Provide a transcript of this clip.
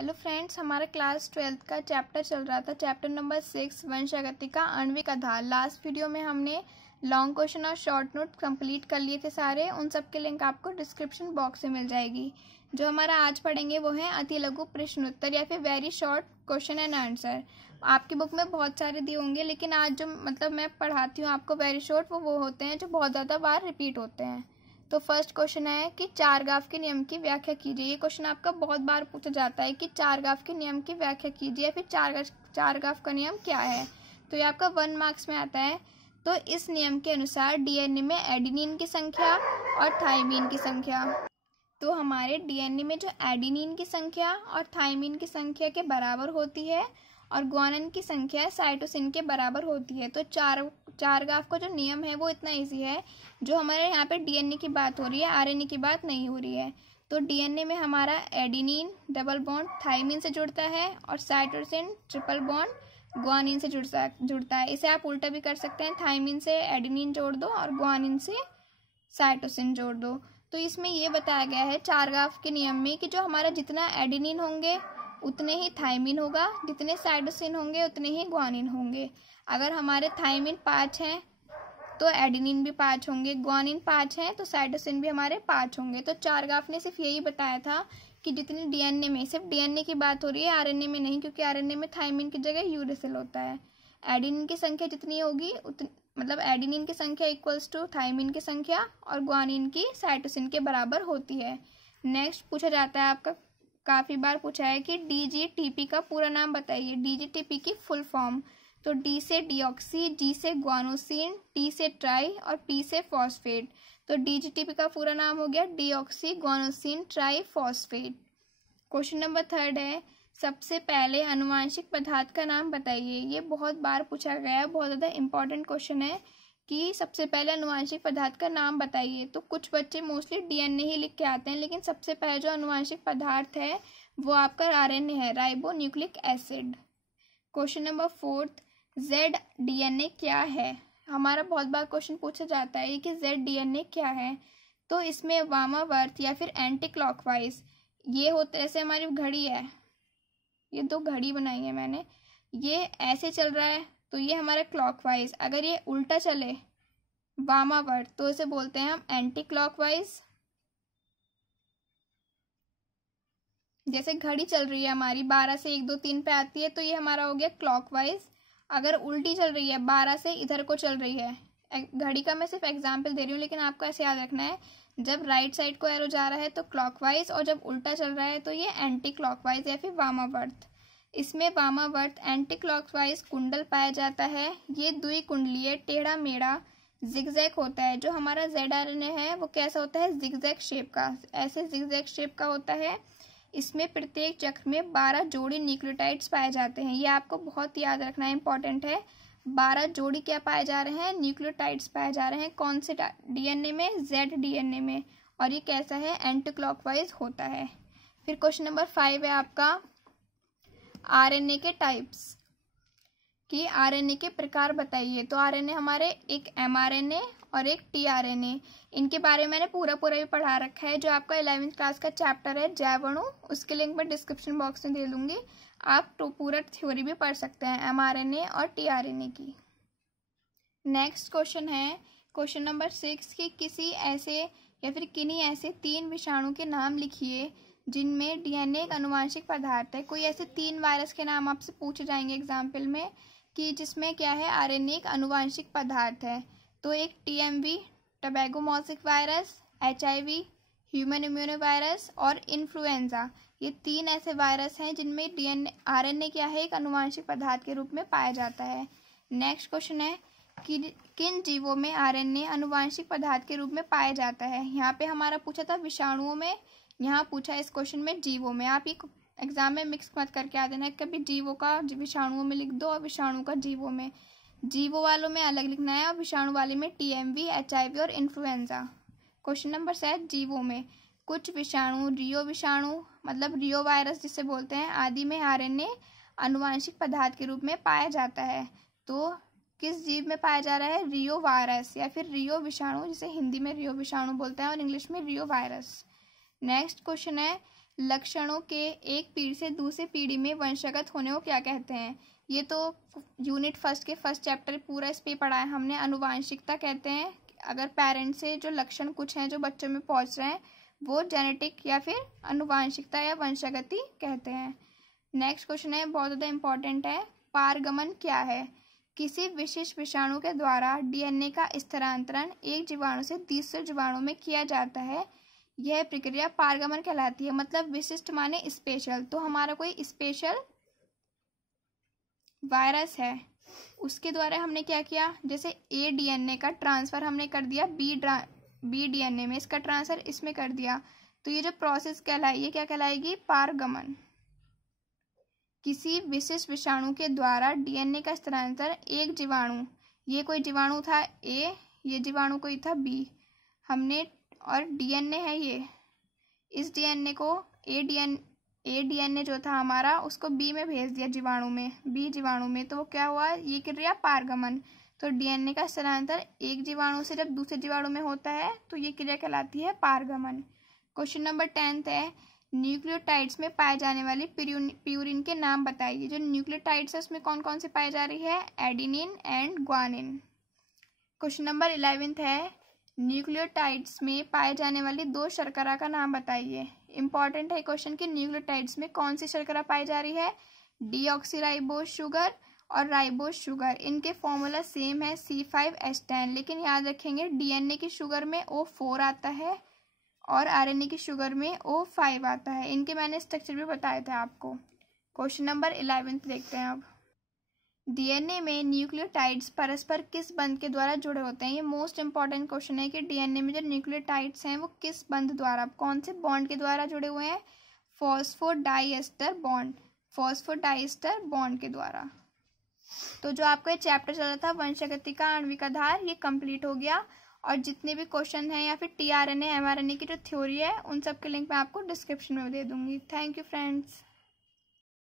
Hello friends, हमारा class 12th का chapter चल रहा था, चैप्टर नंबर 6 वंशागतिका आणविक आधार। लास्ट वीडियो में हमने लॉन्ग क्वेश्चन और शॉर्ट नोट कंप्लीट कर लिए थे सारे। उन सब के लिंक आपको डिस्क्रिप्शन बॉक्स में मिल जाएगी। जो हमारा आज पढ़ेंगे वो है अति लघु प्रश्नोत्तर या फिर very short question and answer. आपकी बुक में बहुत सारे दिए होंगे, लेकिन आज जो मैं पढ़ाती हूँ आपको वेरी शॉर्ट, वो होते हैं जो बहुत ज़्यादा बार रिपीट होते हैं। तो फर्स्ट क्वेश्चन है कि चारगाफ के नियम की व्याख्या कीजिए। ये क्वेश्चन आपका बहुत बार पूछा जाता है कि चारगाफ के नियम की व्याख्या कीजिए या फिर चारगाफ का नियम क्या है। तो ये आपका 1 मार्क्स में आता है। तो इस नियम के अनुसार डीएनए में एडेनिन की संख्या और थाइमिन की संख्या, तो हमारे डीएनए में जो एडेनिन की संख्या और थाइमिन की संख्या के बराबर होती है और ग्वानिन की संख्या साइटोसिन के बराबर होती है। तो चारगाफ का जो नियम है वो इतना इजी है। जो हमारे यहाँ पे डीएनए की बात हो रही है, आरएनए की बात नहीं हो रही है। तो डीएनए में हमारा एडेनिन डबल बॉन्ड थाइमिन से जुड़ता है और साइटोसिन ट्रिपल बॉन्ड ग्वानिन से जुड़ता है। इसे आप उल्टा भी कर सकते हैं, थाइमिन से एडेनिन जोड़ दो और ग्वानिन से साइटोसिन जोड़ दो। तो इसमें ये बताया गया है चारगाफ के नियम में कि जो हमारा जितना एडेनिन होंगे उतने ही थाइमिन होगा, जितने साइटोसिन होंगे उतने ही ग्वानिन होंगे। अगर हमारे थाइमिन 5 हैं तो एडेनिन भी 5 होंगे, ग्वानिन 5 हैं तो साइटोसिन भी हमारे 5 होंगे। तो चारगाफ ने सिर्फ यही बताया था कि जितने डीएनए में, सिर्फ डीएनए की बात हो रही है, आरएनए में नहीं, क्योंकि आरएनए में थाइमिन की जगह यूरेसिल होता है। एडेनिन की संख्या जितनी होगी एडेनिन की संख्या इक्वल्स टू थाइमिन की संख्या और ग्वानिन की साइटोसिन के बराबर होती है। नेक्स्ट पूछा जाता है, आपका काफ़ी बार पूछा है कि डीजीटीपी का पूरा नाम बताइए। डीजीटीपी की फुल फॉर्म, तो डी से डीऑक्सी, जी से ग्वानोसिन, टी से ट्राई और पी से फॉस्फेट। तो डीजीटीपी का पूरा नाम हो गया deoxy guanosine try phosphate. Question number 3 है, सबसे पहले अनुवांशिक पदार्थ का नाम बताइए। ये बहुत बार पूछा गया है, बहुत ज़्यादा इंपॉर्टेंट क्वेश्चन है कि सबसे पहले अनुवांशिक पदार्थ का नाम बताइए। तो कुछ बच्चे मोस्टली डीएनए ही लिख के आते हैं, लेकिन सबसे पहले जो अनुवांशिक पदार्थ है वो आपका आरएनए है, ribo nucleic acid. Question number 4, Z DNA क्या है। हमारा बहुत बार क्वेश्चन पूछा जाता है कि जेड डीएनए क्या है। तो इसमें वामावर्त या फिर एंटी क्लॉकवाइज ये होते, जैसे हमारी घड़ी है, ये 2 घड़ी बनाई है मैंने, ये ऐसे चल रहा है तो ये हमारा क्लॉकवाइज। अगर ये उल्टा चले वामावर्त तो इसे बोलते हैं हम एंटी क्लॉकवाइज। जैसे घड़ी चल रही है हमारी 12 से 1 2 3 पे आती है तो ये हमारा हो गया क्लॉकवाइज। अगर उल्टी चल रही है 12 से इधर को चल रही है, घड़ी का मैं सिर्फ एग्जाम्पल दे रही हूँ, लेकिन आपको ऐसे याद रखना है, जब राइट साइड को एरो जा रहा है तो क्लॉकवाइज और जब उल्टा चल रहा है तो ये एंटी क्लॉकवाइज या फिर वामावर्त। इसमें वामावर्त एंटी क्लॉकवाइज कुंडल पाया जाता है। ये द्विकुंडलीय टेढ़ा मेढ़ा जिगजैग होता है। जो हमारा जेड आरएनए है वो कैसा होता है, जिगजैग शेप का, ऐसे जिगजैग शेप का होता है। इसमें प्रत्येक चक्र में 12 जोड़ी न्यूक्लियोटाइड्स पाए जाते हैं। ये आपको बहुत याद रखना इंपॉर्टेंट है। 12 जोड़ी क्या पाए जा रहे हैं, न्यूक्लियोटाइड्स पाए जा रहे हैं। कौन से डीएनए में, जेड डीएनए में, और ये कैसा है, एंटी क्लॉकवाइज होता है। फिर क्वेश्चन नंबर 5 है आपका आरएनए के टाइप्स कि आरएनए के प्रकार बताइए। तो आरएनए हमारे एक एमआरएनए और एक टीआरएनए, इनके बारे में मैंने पूरा भी पढ़ा रखा है। जो आपका 11वीं क्लास का चैप्टर है जैवाणु, उसके लिंक मैं डिस्क्रिप्शन बॉक्स में दे दूंगी। आप तो पूरा थ्योरी भी पढ़ सकते हैं एमआरएनए और टीआरएनए की। नेक्स्ट क्वेश्चन है क्वेश्चन नंबर 6 कि किसी ऐसे या फिर किन्हीं ऐसे 3 विषाणु के नाम लिखिए जिनमें डीएनए एक अनुवांशिक पदार्थ है। कोई ऐसे 3 वायरस के नाम आपसे पूछे जाएंगे एग्जाम्पल में कि जिसमें क्या है, आरएनए एक अनुवांशिक पदार्थ है। तो एक TMV tobacco mosaic virus, HIV human immuno virus और इन्फ्लुएंजा, ये 3 ऐसे वायरस हैं जिनमें डीएनए आरएनए क्या है, एक अनुवांशिक पदार्थ के रूप में पाया जाता है। नेक्स्ट क्वेश्चन है कि किन जीवों में आरएनए अनुवांशिक पदार्थ के रूप में पाया जाता है। यहाँ पे हमारा पूछा था विषाणुओं में, यहाँ पूछा इस क्वेश्चन में जीवों में। आप ये एग्जाम में मिक्स मत करके आ देना, कभी जीवों का विषाणुओं में लिख दो और विषाणु का जीवों में। जीवों वालों में अलग लिखना है और विषाणु वाले में टीएमवी, एचआईवी और इन्फ्लुएंजा। क्वेश्चन नंबर 7 जीवों में कुछ विषाणु, रियो विषाणु मतलब रियो वायरस जिसे बोलते हैं, आदि में आरएनए अनुवांशिक पदार्थ के रूप में पाया जाता है। तो किस जीव में पाया जा रहा है, रियो वायरस या फिर रियो विषाणु, जिसे हिंदी में रियो विषाणु बोलते हैं और इंग्लिश में रियो वायरस। नेक्स्ट क्वेश्चन है लक्षणों के एक पीढ़ी से दूसरी पीढ़ी में वंशगत होने को क्या कहते हैं? ये तो यूनिट फर्स्ट के फर्स्ट चैप्टर पूरा इस पे पढ़ा है हमने। अनुवांशिकता कहते हैं अगर पेरेंट्स से जो लक्षण कुछ हैं जो बच्चों में पहुंच रहे हैं वो जेनेटिक या फिर अनुवांशिकता या वंशगति कहते हैं। नेक्स्ट क्वेश्चन है, बहुत ज़्यादा इंपॉर्टेंट है, पारगमन क्या है? किसी विशिष्ट विषाणु के द्वारा डीएनए का स्थानांतरण एक जीवाणु से दूसरे जीवाणु में किया जाता है, यह प्रक्रिया पारगमन कहलाती है। मतलब विशिष्ट माने स्पेशल, तो हमारा कोई स्पेशल वायरस है उसके द्वारा हमने क्या किया, जैसे ए डीएनए का ट्रांसफर हमने कर दिया बी डीएनए में, इसका ट्रांसफर इसमें कर दिया, तो ये जो प्रोसेस कहलाई ये क्या कहलाएगी? पारगमन। किसी विशिष्ट विषाणु के द्वारा डीएनए का स्थानांतरण एक जीवाणु, ये कोई जीवाणु था ए, ये जीवाणु कोई था बी, हमने और डीएनए है ये, इस डीएनए को ए डीएनए जो था हमारा उसको बी में भेज दिया जीवाणु में, बी जीवाणु में, तो वो क्या हुआ? ये क्रिया पारगमन। तो डीएनए का स्थानांतरण एक जीवाणु से जब दूसरे जीवाणु में होता है तो ये क्रिया कहलाती है पारगमन। क्वेश्चन नंबर 10 है, न्यूक्लियोटाइड्स में पाए जाने वाली प्यूरिन के नाम बताइए। जो न्यूक्लियोटाइड्स है उसमें कौन कौन से पाए जा रही है? Adenine and guanine. Question number 11 है, न्यूक्लियोटाइड्स में पाए जाने वाली दो शर्करा का नाम बताइए। इंपॉर्टेंट है क्वेश्चन कि न्यूक्लियोटाइड्स में कौन सी शर्करा पाई जा रही है? डीऑक्सीराइबोज शुगर और राइबोज शुगर। इनके फॉर्मूला सेम है C5H10, लेकिन याद रखेंगे डीएनए की शुगर में O4 आता है और आरएनए की शुगर में O5 आता है। इनके मैंने स्ट्रक्चर भी बताए थे आपको। क्वेश्चन नंबर 11 देखते हैं अब। डीएनए में न्यूक्लियोटाइड्स परस्पर किस बंध के द्वारा जुड़े होते हैं? ये मोस्ट इंपॉर्टेंट क्वेश्चन है कि डीएनए में जो न्यूक्लियोटाइड्स हैं वो किस बंध द्वारा, कौन से बॉन्ड के द्वारा जुड़े हुए हैं? फॉस्फोडाइएस्टर बॉन्ड, फॉस्फोडाइएस्टर बॉन्ड के द्वारा। तो जो आपका ये चैप्टर चल रहा था वंशगति का आणविक आधार, ये कंप्लीट हो गया। और जितने भी क्वेश्चन हैं या फिर टीआरएनए एमआरएनए की जो थ्योरी है उन सब के लिंक मैं आपको डिस्क्रिप्शन में दे दूंगी। Thank you friends.